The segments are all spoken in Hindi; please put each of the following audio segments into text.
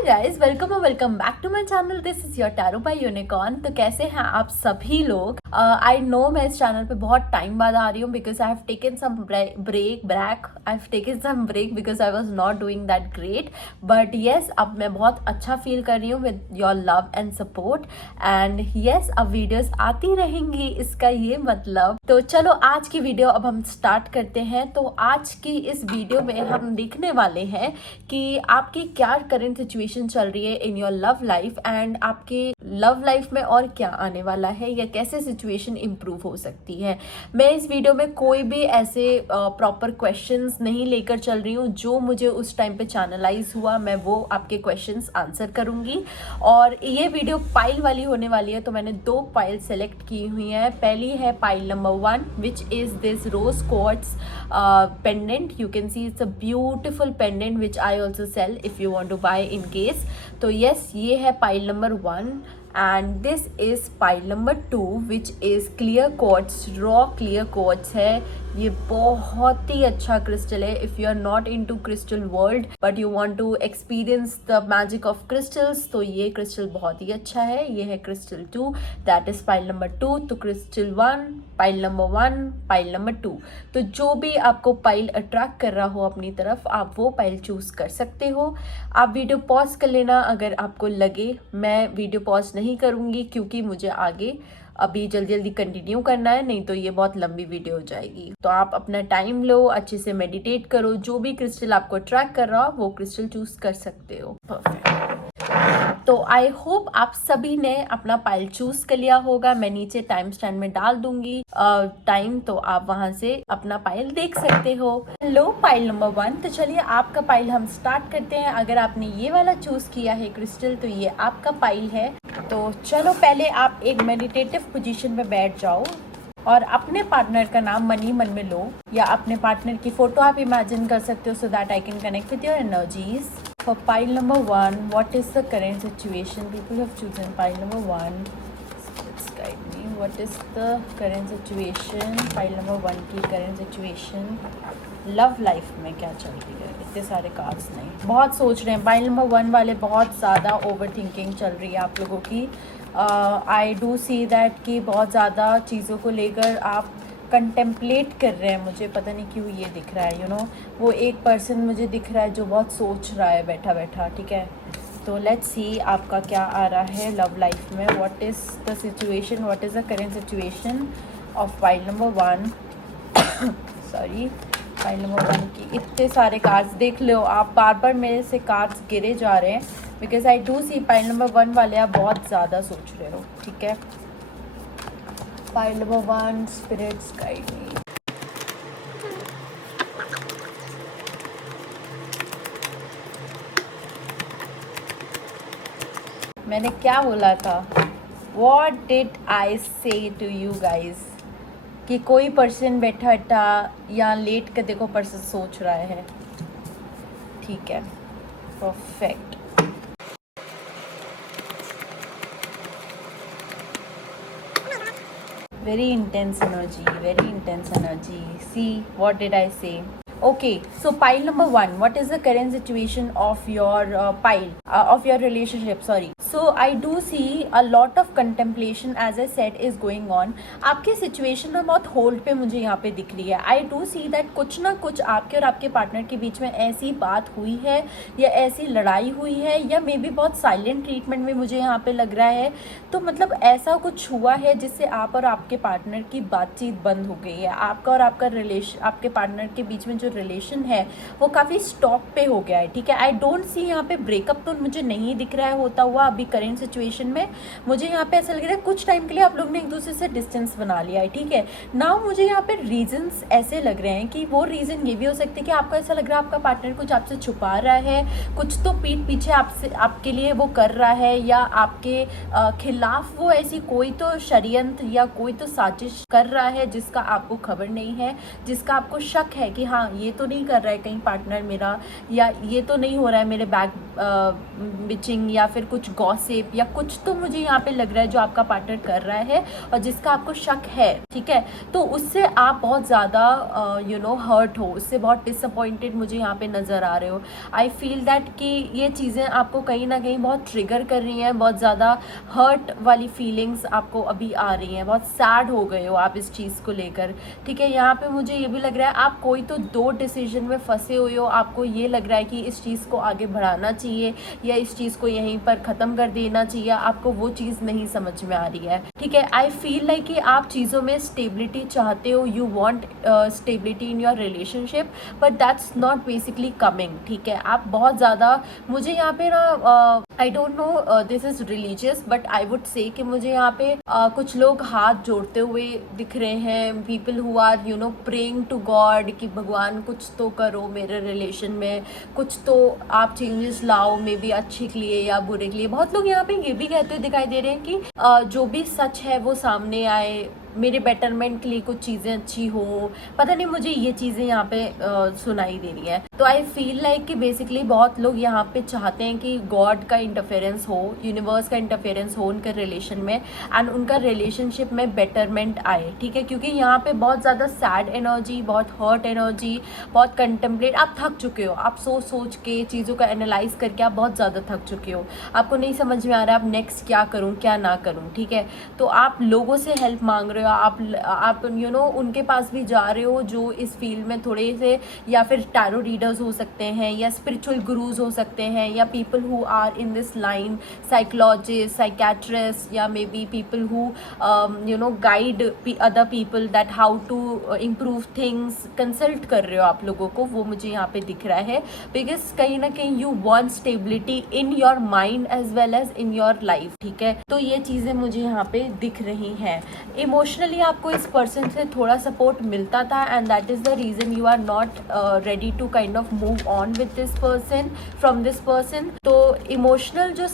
Hi guys, welcome back to my channel. This is your tarot by unicorn. तो कैसे हैं आप सभी लोग? आई नो मैं इस चैनल पे बहुत टाइम बाद आ रही हूँ because I have taken some break I have taken some break because I was not doing that great. But yes, अब मैं बहुत अच्छा फील कर रही हूँ with your love and support. And yes, अब वीडियोस आती रहेंगी, इसका ये मतलब। तो चलो आज की वीडियो अब हम स्टार्ट करते हैं। तो आज की इस वीडियो में हम देखने वाले हैं कि आपकी क्या करंट सिचुएशन चल रही है in your love life, and आपके लव लाइफ में और क्या आने वाला है या कैसे सिचुएशन इंप्रूव हो सकती है। मैं इस वीडियो में कोई भी ऐसे प्रॉपर क्वेश्चंस नहीं लेकर चल रही हूँ। जो मुझे उस टाइम पे चैनलाइज हुआ मैं वो आपके क्वेश्चंस आंसर करूंगी। और ये वीडियो पाइल वाली होने वाली है, तो मैंने 2 पाइल सेलेक्ट की हुई है। पहली है pile number 1 which is this rose quartz pendant. You can see it's a beautiful pendant which I also sell if you want to buy in case. तो yes, ये है pile number 1 and this is pile number 2 which is clear quartz, raw clear quartz है। ये बहुत ही अच्छा क्रिस्टल है। If you are not into crystal world but you want to experience the magic of crystals, तो ये क्रिस्टल बहुत ही अच्छा है। ये है crystal 2, that is pile number 2। तो crystal 1, pile number 1, pile number 2। तो जो भी आपको पाइल अट्रैक्ट कर रहा हो अपनी तरफ, आप वो पाइल चूज कर सकते हो। आप वीडियो पॉज कर लेना अगर आपको लगे। मैं वीडियो पॉज नहीं करूँगी क्योंकि मुझे आगे अभी जल्दी जल्दी कंटिन्यू करना है, नहीं तो ये बहुत लंबी वीडियो हो जाएगी। तो आप अपना टाइम लो, अच्छे से मेडिटेट करो, जो भी क्रिस्टल आपको अट्रैक्ट कर रहा हो वो क्रिस्टल चूज कर सकते हो। परफेक्ट। तो आई होप आप सभी ने अपना पाइल चूज कर लिया होगा। मैं नीचे टाइम स्टैंड में डाल दूंगी टाइम, तो आप वहां से अपना पाइल देख सकते हो। लो पाइल नंबर 1। तो चलिए आपका पाइल हम स्टार्ट करते हैं। अगर आपने ये वाला चूज किया है क्रिस्टल, तो ये आपका पाइल है। तो चलो पहले आप एक मेडिटेटिव पोजीशन में बैठ जाओ और अपने पार्टनर का नाम मन ही मन में लो, या अपने पार्टनर की फोटो आप इमेजिन कर सकते हो so that I can connect with your energies. For pile number 1, what is the current situation? People have chosen pile number 1. Let's guide me. What is the current situation? Pile number 1 की current situation. लव लाइफ में क्या चल रही है? इतने सारे कार्ड्स नहीं, बहुत सोच रहे हैं। पाइल नंबर 1 वाले बहुत ज़्यादा ओवर थिंकिंग चल रही है आप लोगों की। आई डू सी दैट कि बहुत ज़्यादा चीज़ों को लेकर आप कंटेम्पलेट कर रहे हैं। मुझे पता नहीं क्यों ये दिख रहा है, वो एक पर्सन मुझे दिख रहा है जो बहुत सोच रहा है बैठा बैठा। ठीक है, तो लेट्स सी आपका क्या आ रहा है लव लाइफ में। What is the situation, what is the current situation of pile number 1 sorry, pile number 1 की इतने सारे कार्ड्स देख लो आप। बार बार मेरे से कार्ड्स गिरे जा रहे हैं because I do see pile number 1 वाले आप बहुत ज़्यादा सोच रहे हो। ठीक है, pile number 1, spirits guide me. मैंने क्या बोला था? What did I say to you guys? कि कोई पर्सन बैठा बैठा या लेट कर देखो पर्सन सोच रहा है। ठीक है, perfect. Very intense energy. See, what did I say? Okay, so pile number 1, what is the current situation of your of your relationship? Sorry. So I do see a lot of contemplation, as I said, is going on. आपके सिचुएशन में बहुत होल्ड पे मुझे यहाँ पे दिख रही है। आई डू सी दैट कुछ ना कुछ आपके और आपके पार्टनर के बीच में ऐसी बात हुई है या ऐसी लड़ाई हुई है, या मे बी बहुत साइलेंट ट्रीटमेंट में मुझे यहाँ पे लग रहा है। तो मतलब ऐसा कुछ हुआ है जिससे आप और आपके पार्टनर की बातचीत बंद हो गई है। आपका और आपका रिलेशन, आपके पार्टनर के बीच में जो रिलेशन है वो काफ़ी स्टॉप पे हो गया है। ठीक है, आई डोंट सी यहाँ पे ब्रेकअप तो मुझे नहीं दिख रहा है होता हुआ अभी करेंट सिचुएशन में। मुझे यहाँ पे ऐसा लग रहा है कुछ टाइम के लिए आप लोग ने एक दूसरे से डिस्टेंस बना लिया है। ठीक है, नाउ मुझे यहाँ पे रीजंस ऐसे लग रहे हैं कि वो रीज़न ये भी हो सकते हैं कि आपको ऐसा लग रहा है आपका पार्टनर कुछ आपसे छुपा रहा है, कुछ तो पीठ पीछे आपसे आपके लिए वो कर रहा है, या आपके खिलाफ वो ऐसी कोई तो षड्यंत्र या कोई तो साजिश कर रहा है जिसका आपको खबर नहीं है, जिसका आपको शक है कि हाँ ये तो नहीं कर रहा है कहीं पार्टनर मेरा, या ये तो नहीं हो रहा है मेरे बैक बिचिंग या फिर कुछ गॉसिप या कुछ तो मुझे यहाँ पे लग रहा है जो आपका पार्टनर कर रहा है और जिसका आपको शक है, ठीक है। तो उससे आप बहुत ज़्यादा हर्ट हो, उससे बहुत डिसअपॉइंटेड मुझे यहाँ पे नज़र आ रहे हो। आई फील दैट कि ये चीज़ें आपको कहीं ना कहीं बहुत ट्रिगर कर रही हैं, बहुत ज़्यादा हर्ट वाली फीलिंग्स आपको अभी आ रही हैं, बहुत सैड हो गए हो आप इस चीज़ को लेकर, ठीक है। यहाँ पे मुझे ये भी लग रहा है आप कोई तो दो डिसीजन में फंसे हुए हो, आपको ये लग रहा है कि इस चीज़ को आगे बढ़ाना चाहिए या इस चीज़ को यहीं पर ख़त्म कर देना चाहिए, आपको वो चीज़ नहीं समझ में आ रही है, ठीक है। आई फील लाइक कि आप चीज़ों में स्टेबिलिटी चाहते हो, you want stability in your relationship, but that's not basically coming, ठीक है। आप बहुत ज़्यादा, मुझे यहाँ पे ना I don't know this is religious but I would say कि मुझे यहाँ पे कुछ लोग हाथ जोड़ते हुए दिख रहे हैं, people who are praying to God कि भगवान कुछ तो करो मेरे रिलेशन में, कुछ तो आप चेंजेस लाओ, मे बी अच्छे के लिए या बुरे के लिए। बहुत लोग यहाँ पे ये भी कहते हुए दिखाई दे रहे हैं कि जो भी सच है वो सामने आए, मेरे बेटरमेंट के लिए कुछ चीज़ें अच्छी हो, पता नहीं मुझे ये चीज़ें यहाँ पे सुनाई दे रही हैं। तो आई फील लाइक कि बेसिकली बहुत लोग यहाँ पे चाहते हैं कि गॉड का इंटरफेरेंस हो, यूनिवर्स का इंटरफेरेंस हो उनके रिलेशन में एंड उनका रिलेशनशिप में बेटरमेंट आए, ठीक है। क्योंकि यहाँ पे बहुत ज़्यादा सैड एनर्जी, बहुत हर्ट एनर्जी, बहुत कंटेम्पलेट, आप थक चुके हो, आप सोच सोच के चीज़ों को एनालाइज करके आप बहुत ज़्यादा थक चुके हो, आपको नहीं समझ में आ रहा है अब नेक्स्ट क्या करूँ क्या ना करूँ, ठीक है। तो आप लोगों से हेल्प मांग रहे हो, आप उनके पास भी जा रहे हो जो इस फील्ड में थोड़े से, या फिर टैरो रीडर्स हो सकते हैं या स्पिरिचुअल गुरुज हो सकते हैं या people who are in this line, psychologist, psychiatrist, या maybe people who guide other people that how to improve things, consult कर रहे हो आप लोगों को, वो मुझे यहाँ पे दिख रहा है। बिकॉज कहीं ना कहीं you want stability in your mind as well as in your life, ठीक है। तो ये चीज़ें मुझे यहाँ पे दिख रही हैं। इमोशनली आपको इस पर्सन से थोड़ा सपोर्ट मिलता था and that is the reason you are not ready to kind of move on with this person, from this person. तो इमोशनल जो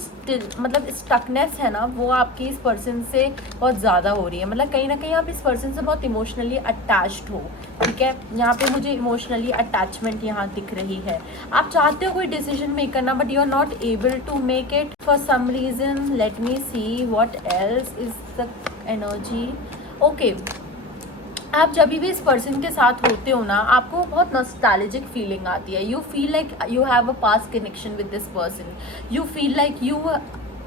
मतलब स्टकनेस है ना, वो आपकी इस पर्सन से बहुत ज़्यादा हो रही है, मतलब कहीं ना कहीं आप इस पर्सन से बहुत इमोशनली अटैच्ड हो, ठीक है। यहाँ पे मुझे इमोशनली अटैचमेंट यहाँ दिख रही है। आप चाहते हो कोई डिसीजन मेक करना but you are not able to make it for some reason. Let me see what else is the energy. Okay, आप जब भी इस पर्सन के साथ होते हो ना, आपको बहुत नॉस्टैल्जिक फीलिंग आती है, you feel like you have a past connection with this person, you feel like you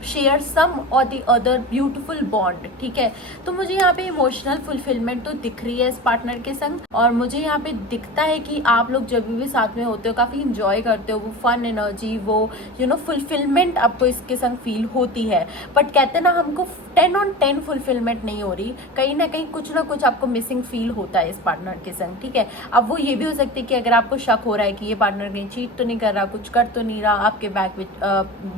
share some or the other beautiful bond, ठीक है। तो मुझे यहाँ पे इमोशनल फुलफिलमेंट तो दिख रही है इस पार्टनर के संग, और मुझे यहाँ पे दिखता है कि आप लोग जब भी साथ में होते हो काफ़ी इंजॉय करते हो, वो फन एनर्जी, वो फुलफिलमेंट आपको इसके संग फील होती है। बट कहते हैं ना, हमको 10 on 10 फुलफिलमेंट नहीं हो रही, कहीं ना कहीं कुछ ना कुछ आपको मिसिंग फील होता है इस पार्टनर के संग, ठीक है। अब वो ये भी हो सकती है कि अगर आपको शक हो रहा है कि ये पार्टनर कहीं चीट तो नहीं कर रहा, कुछ कर तो नहीं रहा आपके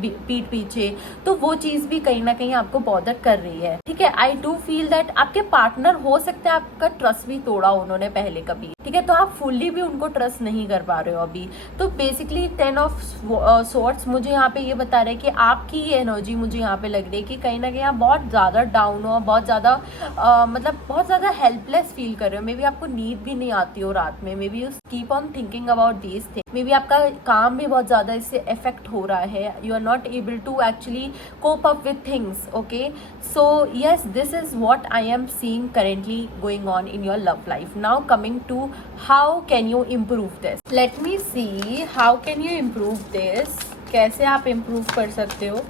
पीठ पीछे, तो वो चीज़ भी कहीं ना कहीं आपको बॉदर कर रही है, ठीक है। आई डू फील दैट आपके पार्टनर हो सकता है आपका ट्रस्ट भी तोड़ा उन्होंने पहले कभी, ठीक है। तो आप फुल्ली भी उनको ट्रस्ट नहीं कर पा रहे हो अभी। तो बेसिकली 10 ऑफ सॉर्ट्स मुझे यहाँ पे ये बता रहे हैं कि आपकी ये एनर्जी मुझे यहाँ पे लग रही है कि कहीं ना कहीं आप बहुत ज़्यादा डाउन हो, बहुत ज़्यादा मतलब बहुत ज़्यादा हेल्पलेस फील कर रहे हो। मे बी आपको नींद भी नहीं आती हो रात में, may be you keep on thinking about these things, may be आपका काम भी बहुत ज़्यादा इससे इफेक्ट हो रहा है, you are not able to actually cope up with things, okay? So yes, this is what I am seeing currently going on in your love life. Now coming to how can you improve this? Let me see how can you improve this. कैसे आप improve कर सकते हो?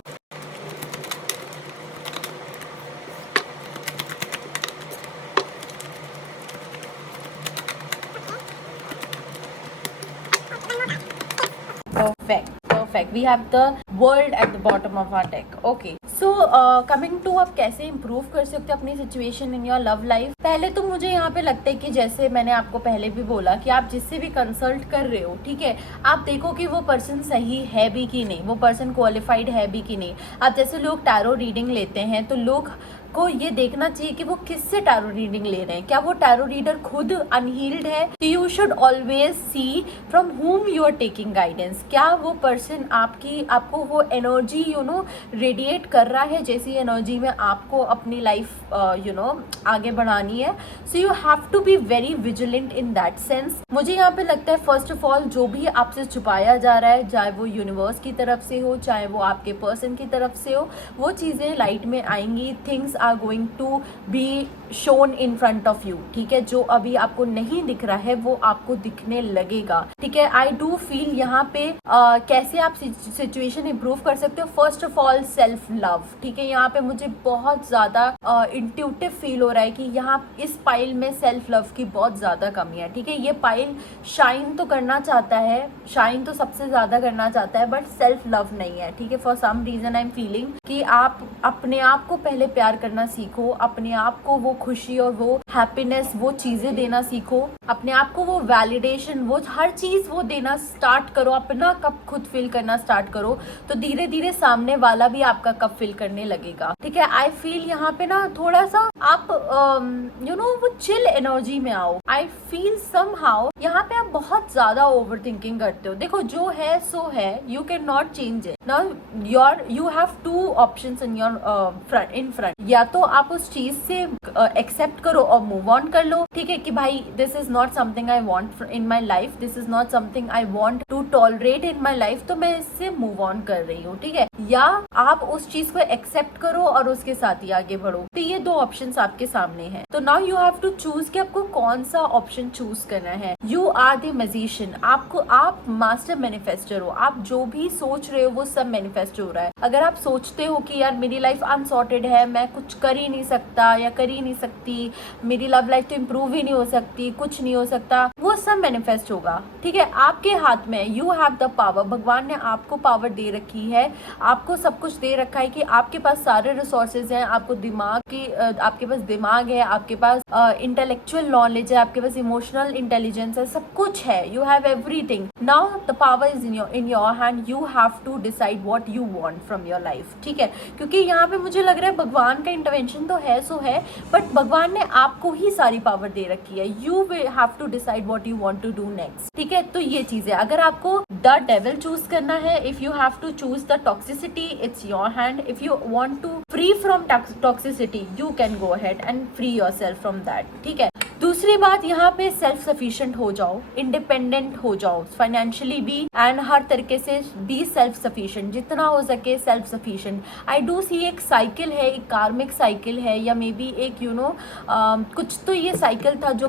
Perfect. We have the world at the bottom of our deck. Okay. So coming to आप कैसे इम्प्रूव कर सकते हो अपनी situation in your love life. पहले तो मुझे यहाँ पे लगता है कि जैसे मैंने आपको पहले भी बोला कि आप जिससे भी कंसल्ट कर रहे हो, ठीक है, आप देखो कि वो पर्सन सही है भी कि नहीं, वो पर्सन क्वालिफाइड है भी कि नहीं। आप जैसे लोग टैरो रीडिंग लेते हैं तो लोग आपको ये देखना चाहिए कि वो किससे टैरो रीडिंग ले रहे हैं। क्या वो टैरो रीडर खुद अनहील्ड है? तो you should always see from whom you are taking guidance। क्या वो पर्सन आपको वो एनर्जी रेडिएट कर रहा है, जैसी एनर्जी में आपको अपनी लाइफ आगे बढ़ानी है। So you have to be very vigilant in that sense. मुझे यहाँ पे लगता है फर्स्ट ऑफ ऑल जो भी आपसे छुपाया जा रहा है, चाहे वो यूनिवर्स की तरफ से हो, चाहे वो आपके पर्सन की तरफ से हो, वो चीज़ें लाइट में आएंगी। Things are going to be shone in front of you. ठीक है, जो अभी आपको नहीं दिख रहा है वो आपको दिखने लगेगा। ठीक है, आई डू फील यहाँ पे कैसे आप सिचुएशन इंप्रूव कर सकते हो। First of all self love. ठीक है, यहाँ पे मुझे बहुत ज्यादा इंट्यूटिव फील हो रहा है कि यहाँ इस पाइल में सेल्फ लव की बहुत ज्यादा कमी है। ठीक है, ये पाइल शाइन तो करना चाहता है, शाइन तो सबसे ज्यादा करना चाहता है, बट सेल्फ लव नहीं है। ठीक है, for some reason I am feeling कि आप अपने आप को पहले प्यार करना सीखो, अपने आप को वो खुशी और वो हैप्पीनेस, वो चीजें देना सीखो, अपने आप को वो वैलिडेशन, वो हर चीज वो देना स्टार्ट करो, अपना कप खुद फिल करना स्टार्ट करो, तो धीरे धीरे सामने वाला भी आपका कप फिल करने लगेगा। ठीक है, आई फील यहाँ पे ना थोड़ा सा आप वो चिल एनर्जी में आओ। आई फील समहाउ यहाँ पे आप बहुत ज्यादा ओवर थिंकिंग करते हो। देखो, जो है सो है, you can not change it now. You have two options in your in front. या तो आप उस चीज से एक्सेप्ट करो और मूव ऑन कर लो। ठीक है, कि भाई this is not something I want in my life, this is not something I want to tolerate in my life, तो मैं इससे मूव ऑन कर रही हूँ। ठीक है, या आप उस चीज को एक्सेप्ट करो और उसके साथ ही आगे बढ़ो। तो ये दो ऑप्शंस आपके सामने हैं। तो now you have to choose कि आपको कौन सा ऑप्शन चूज करना है। You are the magician. आप मास्टर मैनिफेस्टर हो। आप जो भी सोच रहे हो वो सब मैनिफेस्ट हो रहा है। अगर आप सोचते हो कि यार मेरी लाइफ अनसॉर्टेड है, मैं कुछ कर ही नहीं सकता या कर ही नहीं सकती, मेरी लव लाइफ तो इम्प्रूव ही नहीं हो सकती, कुछ नहीं हो सकता, वो सब मैनिफेस्ट होगा। ठीक है, आपके हाथ में, यू हैव द पावर। भगवान ने आपको पावर दे रखी है, आपको सब कुछ दे रखा है कि आपके पास सारे रिसोर्सेज हैं, आपको आपके पास दिमाग है, आपके पास इंटेलेक्चुअल नॉलेज है, आपके पास इमोशनल इंटेलिजेंस है, सब कुछ है। You have everything. Now the power is in your hand. You have to decide what you want from your life. ठीक है, क्योंकि यहाँ पे मुझे लग रहा है भगवान का इंटरवेंशन तो है सो है, बट भगवान ने आपको ही सारी पावर दे रखी है। You will have to decide what you want to do next. ठीक है, तो ये चीज है। अगर आपको द डेविल चूज करना है, if you have to choose the toxicity, it's your hand. If you want to free from toxicity, you can go ahead and free yourself from that. ठीक है, दूसरी बात, यहाँ पे सेल्फ सफिशिएंट हो जाओ, इंडिपेंडेंट हो जाओ, फाइनेंशियली भी एंड हर तरीके से बी सेल्फ सफिशिएंट, जितना हो सके सेल्फ सफिशिएंट। आई डू सी एक साइकिल है, एक कार्मिक साइकिल है, या मे बी एक कुछ तो ये साइकिल था जो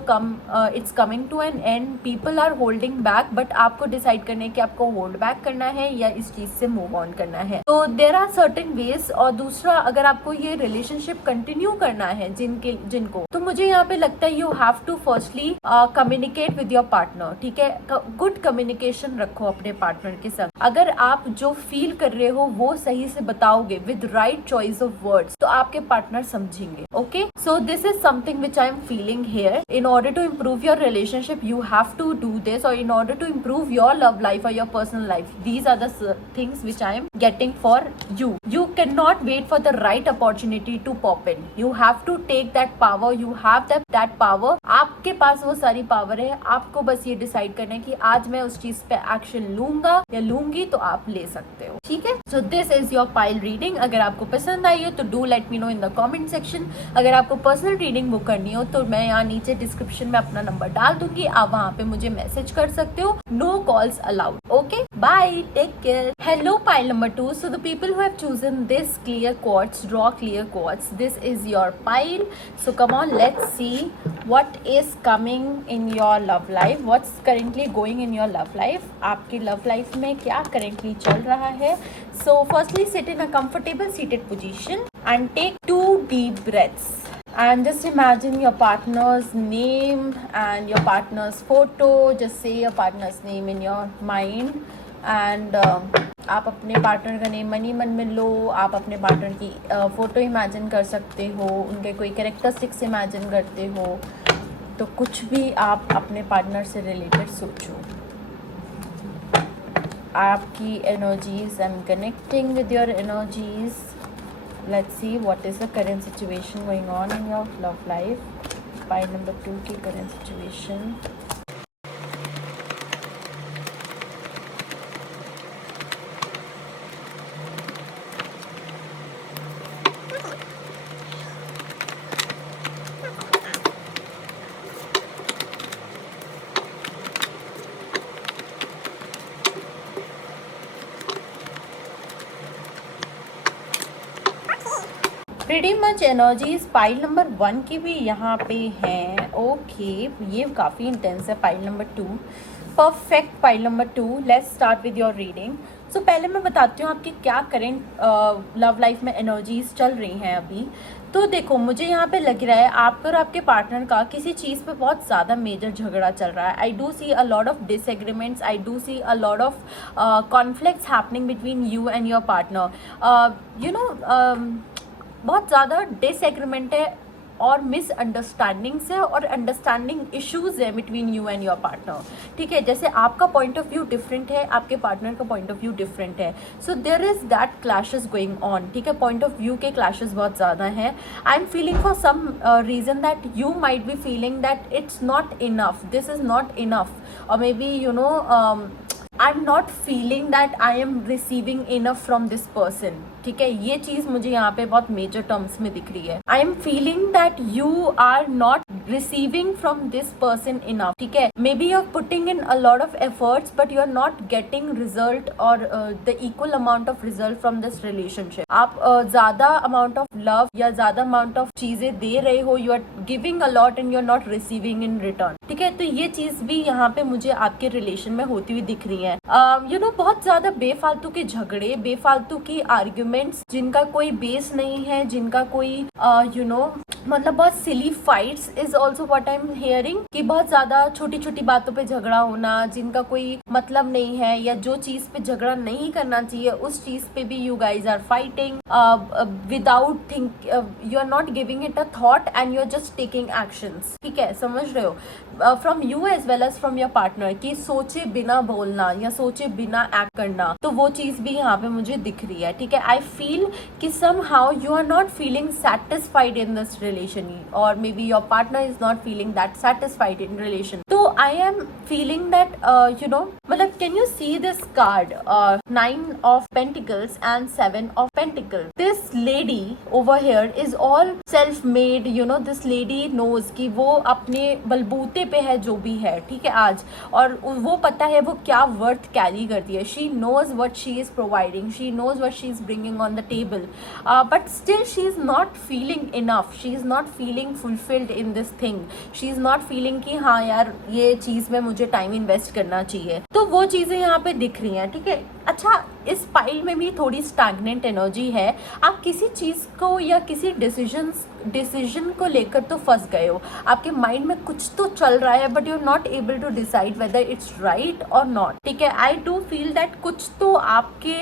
it's coming to an end. People are holding back, but आपको डिसाइड करना है कि आपको होल्ड बैक करना है या इस चीज से मूव ऑन करना है। तो देयर आर सर्टेन वेज। और दूसरा, अगर आपको ये रिलेशनशिप कंटिन्यू करना है जिनको, तो मुझे यहाँ पे लगता है you have to firstly communicate with your partner. ठीक है, गुड कम्युनिकेशन रखो अपने पार्टनर के साथ। अगर आप जो फील कर रहे हो वो सही से बताओगे with right choice of words, तो आपके पार्टनर समझेंगे। Okay, so this is something which I am feeling here. In order to improve your relationship, you have to do this, और in order to improve your love life और your personal life, these are the things which I am getting for you. You cannot wait for the right opportunity to pop in. You have to take that power. You have that power. आपके पास वो सारी पावर है। आपको बस ये डिसाइड करना है कि आज मैं उस चीज पे एक्शन लूंगा या लूंगी, तो आप ले सकते हो। ठीक है, सो this is your pile reading. अगर आपको पसंद आई हो तो do let me know in the comment section. अगर आपको पर्सनल रीडिंग बुक करनी हो तो मैं यहाँ नीचे डिस्क्रिप्शन में अपना नंबर डाल दूंगी, आप वहाँ पे मुझे मैसेज कर सकते हो। No calls allowed. Okay, bye, take care. Hello, pile number 2. So the people who have chosen this clear quartz, raw clear quartz, this is your pile. So come on, let's see what is coming in your love life. What's currently going in your love life? आपकी love life में क्या currently चल रहा है? So firstly, sit in a comfortable seated position and take 2 deep breaths. And just imagine your partner's name and your partner's photo. Just say your partner's name in your mind. And आप अपने पार्टनर का नेम मन ही मन में लो। आप अपने पार्टनर की फ़ोटो इमेजिन कर सकते हो, उनके कोई कैरेक्टरिस्टिक्स इमेजिन करते हो, तो कुछ भी आप अपने पार्टनर से रिलेटेड सोचो। आपकी energies, I am connecting with your energies let's see what is the current situation going on in your love life. Pile number 2 की current situation. Pretty much energies pile number 1 की भी यहाँ पे हैं. ओके, ये काफ़ी इंटेंस है. Pile number 2, perfect. Pile number 2, let's start with your reading. सो पहले मैं बताती हूँ आपकी क्या करेंट लव लाइफ में एनर्जीज चल रही हैं अभी. तो देखो, मुझे यहाँ पे लग रहा है आपका और आपके पार्टनर का किसी चीज़ पे बहुत ज़्यादा मेजर झगड़ा चल रहा है. I do see a lot of disagreements, I do see a lot of conflicts happening between you and your partner. You know, बहुत ज़्यादा डिसएग्रीमेंट है और मिसअंडरस्टैंडिंग्स है और अंडरस्टैंडिंग इश्यूज है between you and your partner. ठीक है, जैसे आपका पॉइंट ऑफ व्यू डिफरेंट है, आपके पार्टनर का पॉइंट ऑफ व्यू डिफरेंट है. So there is that clashes going on. ठीक है, पॉइंट ऑफ व्यू के क्लैशेस बहुत ज़्यादा हैं. I am feeling for some reason that you might be feeling that it's not enough, this is not enough, और maybe you know I am not feeling that I am receiving enough from this person. ठीक है, ये चीज़ मुझे यहाँ पे बहुत मेजर टर्म्स में दिख रही है. I am feeling that you are not receiving from this person enough. ठीक है, maybe you are putting in a lot of efforts but you are not getting result और the equal amount of result from this relationship. आप ज़्यादा अमाउंट ऑफ लव या ज़्यादा अमाउंट ऑफ चीज़ें दे रहे हो, you are giving a lot and you are not receiving in return. ठीक है, तो ये चीज़ भी यहाँ पे मुझे आपके रिलेशन में होती हुई दिख रही है. यू नो, बहुत ज़्यादा बेफालतू के झगड़े, बेफालतू की आर्ग्यूमेंट्स जिनका कोई बेस नहीं है, जिनका कोई यू नो मतलब बहुत silly fights is also what I am hearing, कि बहुत ज्यादा छोटी छोटी बातों पे झगड़ा होना जिनका कोई मतलब नहीं है, या जो चीज पे झगड़ा नहीं करना चाहिए उस चीज पे भी you guys are fighting without think, you are not giving it a thought and you are just taking actions. ठीक है, समझ रहे हो, from you as well as from your partner, कि सोचे बिना बोलना या सोचे बिना एक्ट करना. तो वो चीज भी यहाँ पे मुझे दिख रही है. ठीक है, आई फील कि somehow you are not feeling satisfied in this relation, or maybe your partner is not feeling that satisfied in relation. So I am feeling that you know, मतलब can you see this card, 9 of Pentacles and 7 of Pentacles. This lady over here is all self-made. You know, this lady knows कि वो अपने बलबूते पे है जो भी है. ठीक है, आज, और वो पता है वो क्या वर्थ कैरी करती है. She knows what she is providing. She knows what she is bringing on the table. But still she is not feeling enough. She is not feeling fulfilled in this thing. She is not feeling कि हाँ यार ये चीज़ में मुझे टाइम इन्वेस्ट करना चाहिए. तो वो चीज़ें यहाँ पे दिख रही हैं. ठीक है, अच्छा, इस पाइल में भी थोड़ी स्टैग्नेंट एनर्जी है. आप किसी चीज़ को या किसी डिसीजन को लेकर तो फंस गए हो. आपके माइंड में कुछ तो चल रहा है but you are not able to decide whether it's right or not. ठीक है, आई डू फील दैट कुछ तो आपके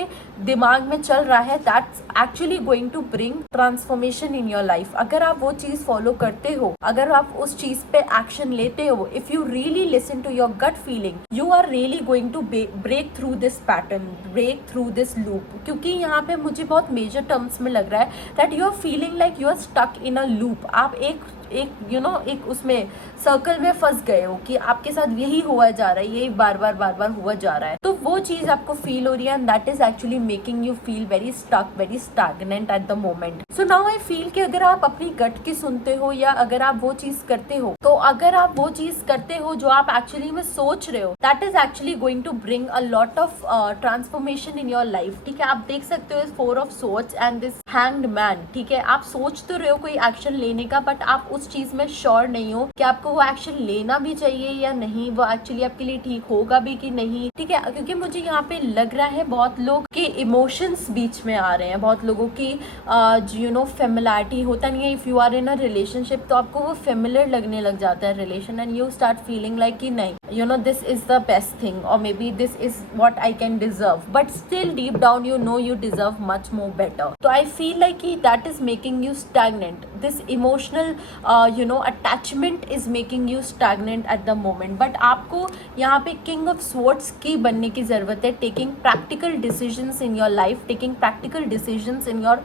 दिमाग में चल रहा है that's actually going to bring transformation in your life. अगर आप वो चीज़ फॉलो करते हो, अगर आप उस चीज़ पे एक्शन लेते हो, if you really listen to your gut feeling, you are really going to break through this pattern, break through this loop. क्योंकि यहाँ पे मुझे बहुत मेजर टर्म्स में लग रहा है that you are feeling like you are stuck in a loop. आप एक यू नो एक उसमें सर्कल में फंस गए हो कि आपके साथ यही हुआ जा रहा है, यही बार बार हुआ जा रहा है. तो वो चीज़ आपको फील हो रही है and that is actually making you feel very stuck, very stagnant at the moment. So now I feel कि अगर आप अपनी गट की सुनते हो या अगर आप वो चीज़ करते हो, तो अगर आप वो चीज़ करते हो जो आप एक्चुअली में सोच रहे हो, that is actually going to bring a lot of transformation in your life. ठीक है, आप देख सकते हो इस 4 of swords and this hanged man. ठीक है, आप सोच तो रहे हो कोई एक्शन लेने का, बट आप उस चीज़ में श्योर नहीं हो कि आपको वो एक्शन लेना भी चाहिए या नहीं, वो एक्चुअली आपके लिए ठीक होगा भी कि नहीं. ठीक है, क्योंकि मुझे यहाँ पे लग रहा है बहुत लोग के इमोशंस बीच में आ रहे हैं, बहुत लोगों की यू नो फेमिलियरिटी होता नहीं है. If you are in a relationship तो आपको वो फेमिलियर लगने लग जाता है relation and you start feeling like कि नहीं, you know this is the best thing, or maybe this is what I can deserve, but still deep down you know you deserve much more better. So I feel like that is making you stagnant. This emotional attachment is making you stagnant at the moment. But आपको यहाँ पे किंग ऑफ स्वॉर्ड्स की बनने की ज़रूरत है. Taking practical decisions in your life, taking practical decisions in your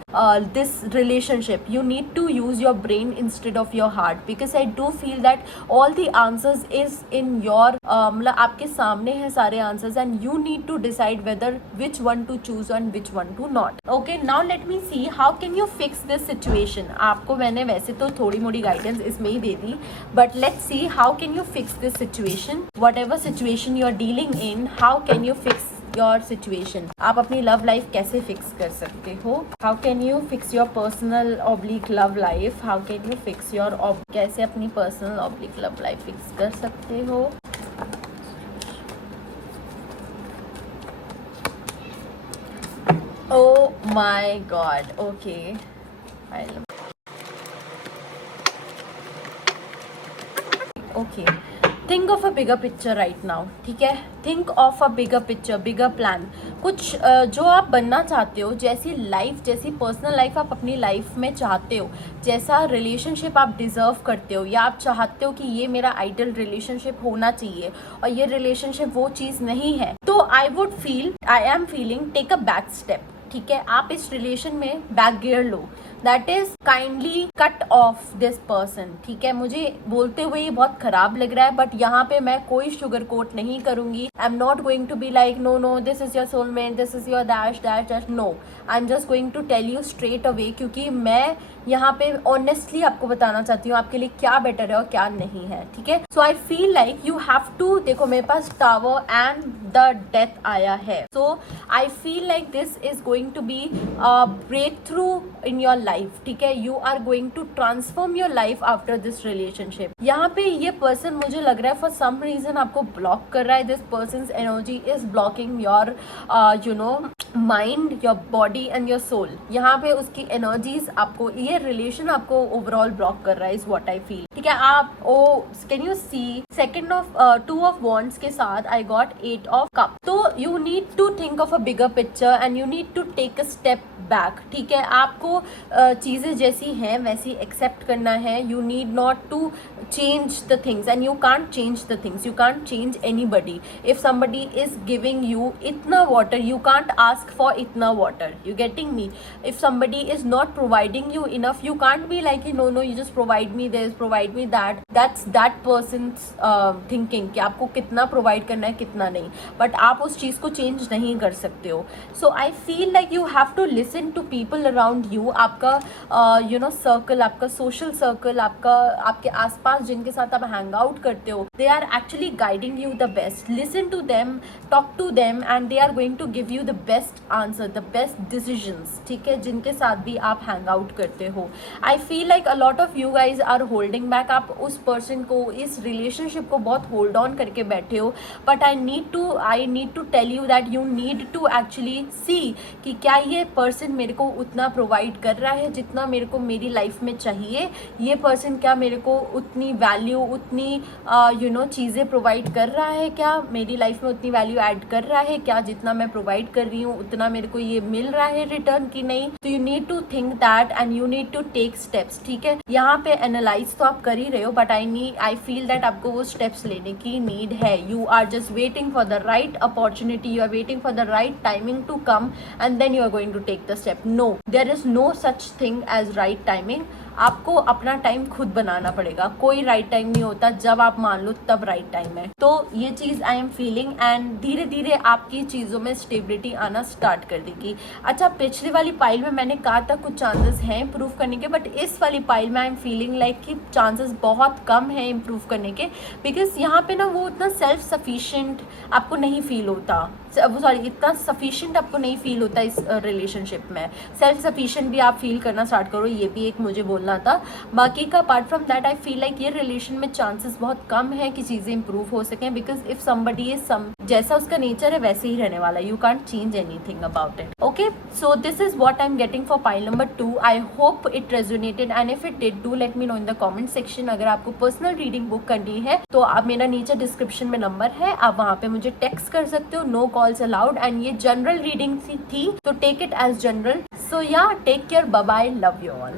this relationship. You need to use your brain instead of your heart, because I do feel that all the answers is in your मतलब आपके सामने है सारे answers, and you need to decide whether which one to choose and which one to not. Okay, now let me see how can you fix this situation. आपको मैंने वैसे तो थोड़ी मोड़ी गाइडेंस इसमें ही दे दी, but let's see how can you fix this situation. Whatever situation you are dealing in, how can you fix your situation. आप अपनी लव लाइफ कैसे फिक्स कर सकते हो? How can you fix your personal oblique love life? How can you fix your कैसे अपनी personal oblique love life fix कर सकते हो? Oh my God. Okay, okay, think of a bigger picture right now. ठीक है, think of a bigger picture, bigger plan. कुछ जो आप बनना चाहते हो, जैसी लाइफ, जैसी पर्सनल लाइफ आप अपनी लाइफ में चाहते हो, जैसा रिलेशनशिप आप डिज़र्व करते हो, या आप चाहते हो कि ये मेरा आइडियल रिलेशनशिप होना चाहिए और ये रिलेशनशिप वो चीज़ नहीं है, तो I am feeling take a back step. ठीक है, आप इस रिलेशन में बैक गियर लो. That is kindly cut off this person. ठीक है, मुझे बोलते हुए ये बहुत खराब लग रहा है, बट यहाँ पे मैं कोई शुगर कोट नहीं करूंगी. I am not going to be like no no this is your soulmate, this is your dash dash dash. No, I am just going to tell you straight away, क्योंकि मैं यहाँ पे ऑनेस्टली आपको बताना चाहती हूँ आपके लिए क्या बेटर है और क्या नहीं है. ठीक है, so I feel like you have to, देखो मेरे पास टावर एंड द डेथ आया है. So I feel like this is going to be break through in your life. ठीक है, you are going to transform your life after this relationship. यहाँ पे ये पर्सन मुझे लग रहा है फॉर सम रीजन आपको ब्लॉक कर रहा है. This person energy is blocking your mind, your body and your soul. यहाँ पे उसकी एनर्जीज आपको, ये रिलेशन आपको ओवरऑल ब्लॉक कर रहा है, इज व्हाट आई फील. ठीक है, आप can you see second of 2 of wands के साथ आई गॉट 8 ऑफ कप. तो you need to think of a bigger picture and you need to take a step back. ठीक है, आपको चीज़ें जैसी हैं वैसी एक्सेप्ट करना है. You need not to change the things, and you can't change the things, you can't change anybody. If somebody is giving you itna water, you can't ask for itna water. You getting me? If somebody is not providing you enough, you can't be like no no you just provide me this, provide me that. That's that person's thinking कि आपको कितना provide करना है कितना नहीं, but आप उस चीज़ को change नहीं कर सकते हो. So I feel like you have to listen to people around you. आपका सर्कल, आपका सोशल सर्कल, आपके आसपास जिनके साथ आप हैंग आउट करते हो, they are actually guiding you the best. Listen to them, talk to them, and they are going to give you the best answer, the best decisions. ठीक है, जिनके साथ भी आप हैंग आउट करते हो. I feel like a lot of you guys are holding back. आप उस पर्सन को, इस रिलेशनशिप को बहुत होल्ड ऑन करके बैठे हो, but I need to tell you that you need to actually see कि क्या ये पर्सन मेरे को उतना प्रोवाइड कर रहा है जितना मेरे को मेरी लाइफ में चाहिए. ये पर्सन क्या मेरे को उतनी वैल्यू, उतनी चीज़ें प्रोवाइड कर रहा है, क्या मेरी लाइफ में उतनी वैल्यू ऐड कर रहा है, क्या जितना मैं प्रोवाइड कर रही हूँ उतना मेरे को ये मिल रहा है रिटर्न की नहीं. तो you need to think that and you need to take steps. ठीक है, यहाँ पे एनालाइज तो आप कर ही रहे हो, बट आई फील दैट आपको वो स्टेप्स लेने की नीड है. You are just waiting for the right opportunity, you are waiting for the right timing to come, and then you are going to take the step. No, there is no such thing as right timing. आपको अपना टाइम खुद बनाना पड़ेगा. कोई राइट टाइम नहीं होता, जब आप मान लो तब राइट टाइम है. तो ये चीज़ आई एम फीलिंग, एंड धीरे धीरे आपकी चीज़ों में स्टेबिलिटी आना स्टार्ट कर देगी. अच्छा, पिछली वाली पाइल में मैंने कहा था कुछ चांसेस हैं इम्प्रूव करने के, बट इस वाली पाइल में आई एम फीलिंग लाइक कि चांसेस बहुत कम है इम्प्रूव करने के, बिकॉज यहाँ पे ना वो उतना सेल्फ सफिशिएंट आपको नहीं फील होता. सॉरी इतना सफिशिएंट आपको नहीं फील होता इस रिलेशनशिप में। सेल्फ सफिशिएंट भी आप फील करना स्टार्ट करो, ये भी एक मुझे बोलना था। बाकी का apart from that I feel like ये रिलेशन में चांसेस बहुत कम है कि चीज़ें इंप्रूव हो सकें, बिकॉज इफ समबडी इज जैसा उसका नेचर है वैसे ही रहने वाला है, you can't change anything about it. Okay, so this is what I am getting for pile number 2। I hope it resonated and if it did, do let me know in the comment section. अगर आपको पर्सनल रीडिंग बुक करनी है तो आप, मेरा नीचे डिस्क्रिप्शन में नंबर है, आप वहाँ पे मुझे टेक्स्ट कर सकते हो, नो कॉल्स अलाउड। एंड ये जनरल रीडिंग थी तो take it as general. So yeah, take care, bye bye, love you all.